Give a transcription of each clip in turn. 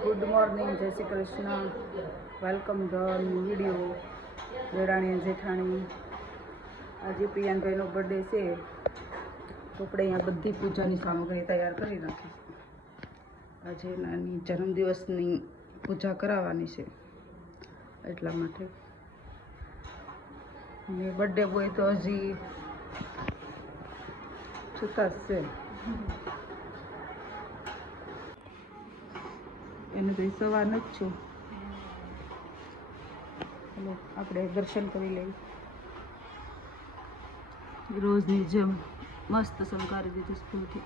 Good morning, Jay Shri Krishna. Welcome the new video. દેરાણી જેઠાણી, આજે પ્રિયાનભાઈનો બર્થડે છે તો આપણે અહીંયા બધી પૂજાની સામગ્રી તૈયાર કરી નાખી. આજે નાની જન્મદિવસની પૂજા કરાવવાની છે એટલા માટે. અને બર્થડે બોય તો હજી છૂટા જ છે, એને તો સવાર નથી છું. ચલો આપણે દર્શન કરી લઈએ. રોજની જેમ મસ્ત શણગારી દીધું સ્કૂલથી.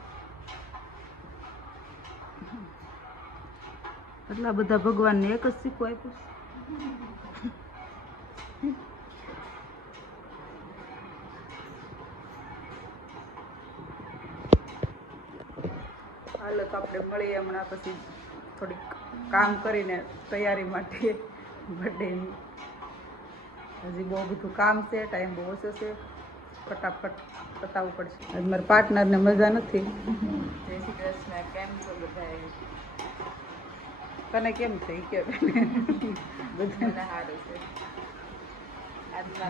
એટલા બધા ભગવાનને એક જ શીખવું આપ્યું. હાલો તો આપણે મળીએ હમણાં, પછી થોડીક કામ કરીને તૈયારી માટે બર્થડેની. હજી બહુ બધું કામ છે, ટાઈમ બહુ ઓછો છે, ફટાફટ પતાવવું પડશે. આજ મારા પાર્ટનરને મજા નથી. જય શ્રી કૃષ્ણ. કેમ છો બધા? તને કેમ છે કે બધાને સારું છે.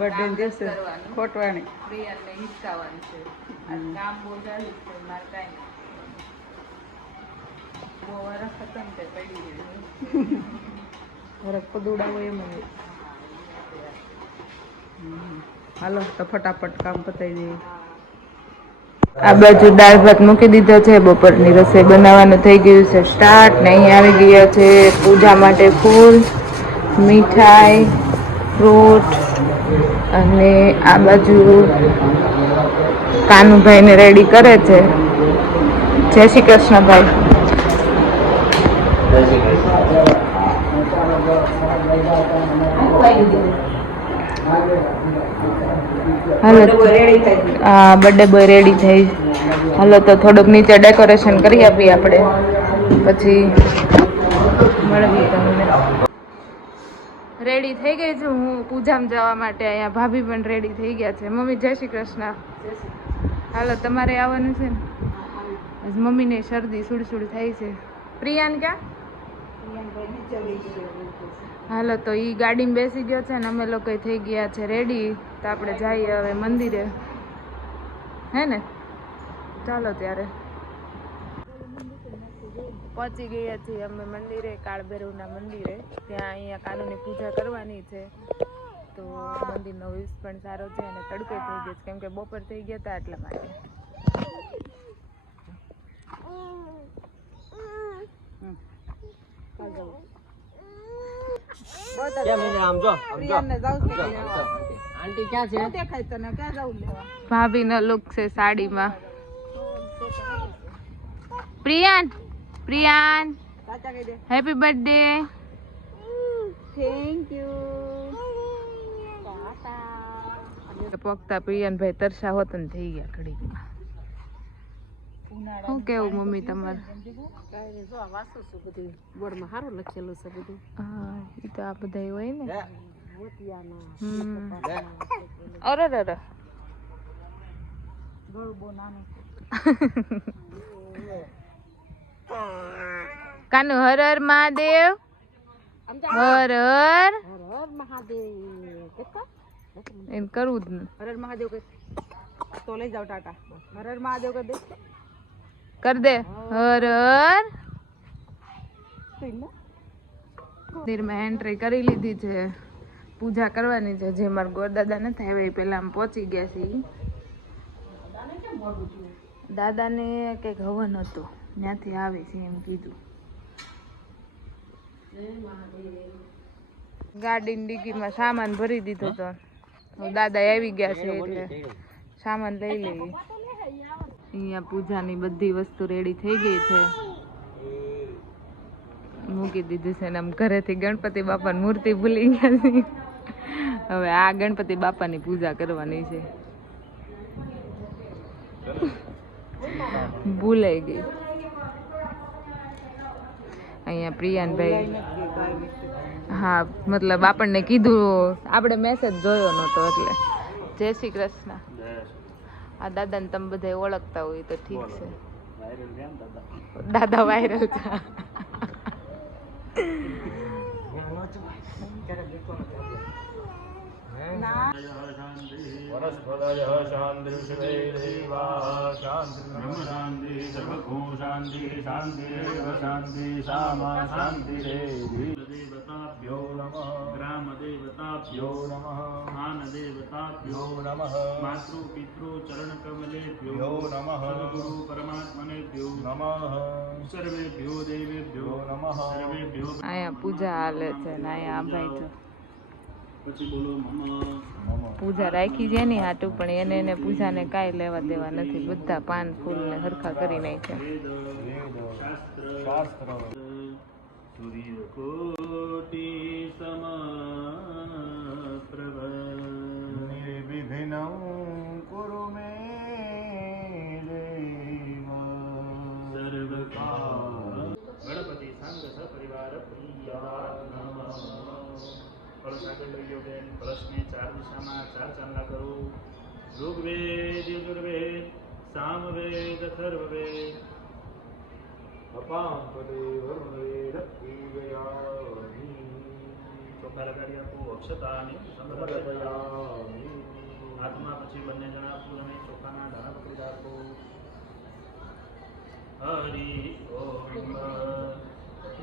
બર્થડે દિવસે ખોટવાણી પ્રિયાને હિચકાવાનું છે. આજ કામ બહુ જાજુ છે, મારે કાંઈ બહુ વરસ હતો ને તે પડી ગયું. વરખ પદુડા હોય એમ જ. હાલો તો ફટાફટ કામ પતાવી દઈએ. આ બાજુ દાળ ભાત મૂકી દીધો છે, બપોરની રસોઈ બનાવવાનું થઈ ગયું છે સ્ટાર્ટ. ને અહીં આવી ગયા છે પૂજા માટે ફૂલ, મીઠાઈ, ફ્રૂટ. અને આ બાજુ કાનુભાઈને રેડી કરે છે. જય શ્રી કૃષ્ણ ભાઈ. હાલો, બર્થડે બોય રેડી થઈ. હાલો તો થોડુંક નીચે ડેકોરેશન કરી આપીએ આપણે, પછી મળવી તમને. રેડી થઈ ગઈ છું હું પૂજામાં જવા માટે. અહીંયા ભાભી પણ રેડી થઈ ગયા છે. મમ્મી જય શ્રી કૃષ્ણ. હાલો તમારે આવવાનું છે ને? મમ્મીને શરદી સુડસુડ થાય છે. પ્રિયાન ક્યાં? હાલો તો ઈ ગાડીમાં બેસી ગયો છે ને અમે લોકો થઈ ગયા છે રેડી. તો આપણે જઈએ હવે મંદિરે, હે ને? ચાલો ત્યારે. પહોંચી ગયા છીએ અમે મંદિરે, કાળભૈરવના મંદિરે. ત્યાં અહીંયા કાનુની પૂજા કરવાની છે. તો મંદિરનો વ્યૂઝ પણ સારો છે અને તડકો થઈ ગયો છે, કેમ કે બપોર થઈ ગયા હતા એટલા માટે. ભાભી નો લુક છે સાડીમાં. Priyan, Priyan happy birthday. Thank you. પોગતા પ્રિયાનભાઈ તરસા હોત ને થઈ ગયા ઘડીકમાં. શું કેવું મમ્મી તમારે? બોર્ડમાં સારું લખેલું છે બધું. હા, એ તો આ બધા હોય ને. અરે અરે કાનુ હર હર મહાદેવ, હર હર મહાદેવ. એમ કરવું જ ને. હર હર મહાદેવ તો લઈ જાઓ ટાટા. હર હર મહાદેવ કર દે, કર દે. હર હર. મંદિરમાં એન્ટ્રી કરી લીધી છે, પૂજા કરવાની છે. જે મારા ગોરદાદા નથી આવ્યા એ પહેલા આમ પહોંચી ગયા છે. દાદાને કંઈક હવન હતો, ત્યાંથી આવે છે એમ કીધું. ગાડીની ડીકીમાં સામાન ભરી દીધો તો દાદા આવી ગયા છે એટલે સામાન લઈ લઈએ. અહીંયા પૂજાની બધી વસ્તુ રેડી થઈ ગઈ છે, મૂકી દીધી છે. ને આમ ઘરેથી ગણપતિ બાપાની મૂર્તિ ભૂલી ગયા છે. હવે આ ગણપતિ બાપાની પૂજા કરવાની છે, ભૂલાઈ ગઈ. અહીંયા પ્રિયાનભાઈ, હા મતલબ આપણને કીધું, આપણે મેસેજ જોયો નહોતો એટલે. જય શ્રી કૃષ્ણ. આ દાદાને તમે બધા ઓળખતા હોય તો ઠીક છે. દાદા વાયરલ છે. वनस्पतयः शान्तिर्विश्वे देवाः शान्तिर्ब्रह्म शान्ति सर्वभू शान्ति शान्तिरेव शान्ति सामा शान्तिरेधि देवताभ्यो नमः ग्रामदेवताभ्यो नमः स्थानदेवताभ्यो नमः मातृ पितृ चरणकमलेभ्यो नमः सद्गुरु परमात्मनेभ्यो नमः सर्वेभ्यो देवेभ्यो नमः सर्वेभ्यो અહીંયા પૂજા હાલે છે ને અહીંયા આ ભાઈ જો પછી બોલો મમ પૂજા રાખી છે ની હાટું પણ એને પૂજાને કાંઈ લેવા દેવા નથી બધા પાન ફૂલ ને હરખા કરી નાખ્યા શાસ્ત્ર સૂર્યકોટિ સમપ્રભ નિર્વિઘ્नं કુરુ મે દેવ સર્વકાર્ય ગણપતિ સંગ સપરિવાર પ્રિયાત્મા કળશ આગળ લઈ લો બેન કળશને 4 દિશામાં 4 ચાંદલા કરો ઋગ્વેદ યજુર્વેદ સામવેદ અથર્વવેદ અપાં પદે વરુણવેદ પીવયામિ ચોખા લગાડી આપો અક્ષતાને સમર્પયામિ હાથમાં પછી બંને જણા ફૂલ અને ચોખાના ધારા પકડી રાખો હરિ ઓમ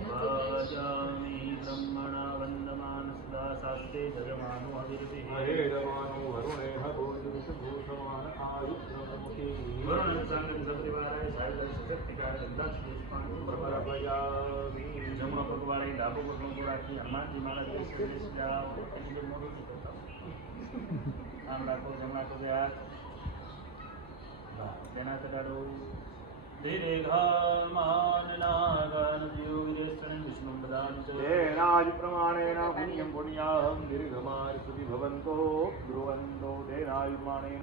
वाजामि ब्रह्मणा वन्दमान सदा शास्त्रे जगमानो हविर्भिः हेरमानो वरुणेह भोजविषभूषमान आयुष्यमुखी वरुण सांगं सपरिवाराय सायदर्श शक्तिकाय दंडाक्ष पुष्पाणि प्रपरापयामि जमणो पगवाळे ડાબો પગનો રાખી હનુમાનજી મહારાજ દેશ જાઓ એટલે મોડું નહીં કરતા આમ રાખો જમણા પગે હાથ તેના કડાડો तेनादि प्रमाणेन पुण्यं पुण्याहं दीर्घमाय सुखी भवन्तो ब्रुवन्तो तेनादि प्रमाणेन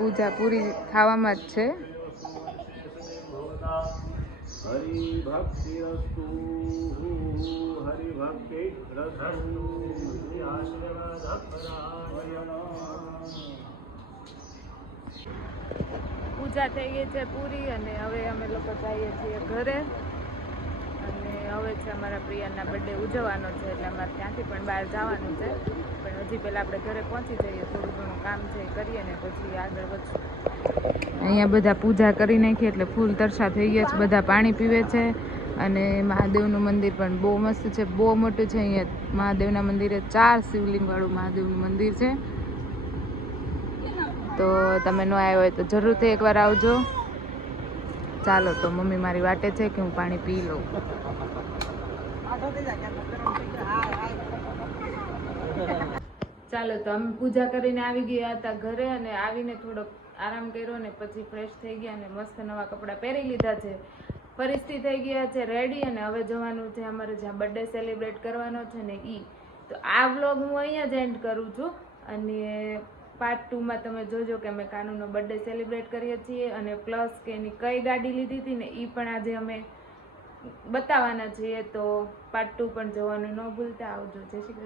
પૂજા પૂરી ખાવામાં જ છે હરિભક્તિરસ્તુ હરિભક્તિરસ્તુ પૂજા થઈ ગઈ છે પૂરી અને હવે અમે લોકો જઈએ છીએ ઘરે અને હવે છે અમારા પ્રિયાના બર્થડે ઉજવવાનો છે એટલે અમારે ત્યાંથી પણ બહાર જવાનું છે, પણ હજી પહેલાં આપણે ઘરે પહોંચી જઈએ, થોડું ઘણું કામ છે એ કરીએ ને પછી આગળ વધશું. અહીંયા બધા પૂજા કરી નાખી એટલે ફૂલ તરસા થઈ ગયા છે, બધા પાણી પીવે છે. અને મહાદેવનું મંદિર પણ બહુ મસ્ત છે, બહુ મોટું છે. અહીંયા મહાદેવના મંદિરે 4 શિવલિંગવાળું મહાદેવનું મંદિર છે. તો તમે ન આવ્યા હોય તો જરૂરથી એકવાર આવજો. ચાલો તો મમ્મી મારી વાટે છે કે હું પાણી પી લઉં. ચાલો તો અમે પૂજા કરીને આવી ગયા હતા ઘરે, અને આવીને થોડોક આરામ કર્યો ને પછી ફ્રેશ થઈ ગયા અને મસ્ત નવા કપડાં પહેરી લીધા છે. ફરીથી થઈ ગયા છે રેડી, અને હવે જવાનું છે અમારે જ્યાં બર્થડે સેલિબ્રેટ કરવાનો છે ને ઈ. તો આ વ્લોગ હું અહીંયા જ એન્ડ કરું છું, અને પાર્ટ 2 માં તમે જોજો કે અમે કાનુનો બર્થડે સેલિબ્રેટ કરીએ છીએ, અને પ્લસ કે એની કઈ ગાડી લીધી હતી ને એ પણ આજે અમે બતાવવાના છીએ. તો પાર્ટ 2 પણ જોવાનું ન ભૂલતા. આવજો. જય શ્રી કૃષ્ણ.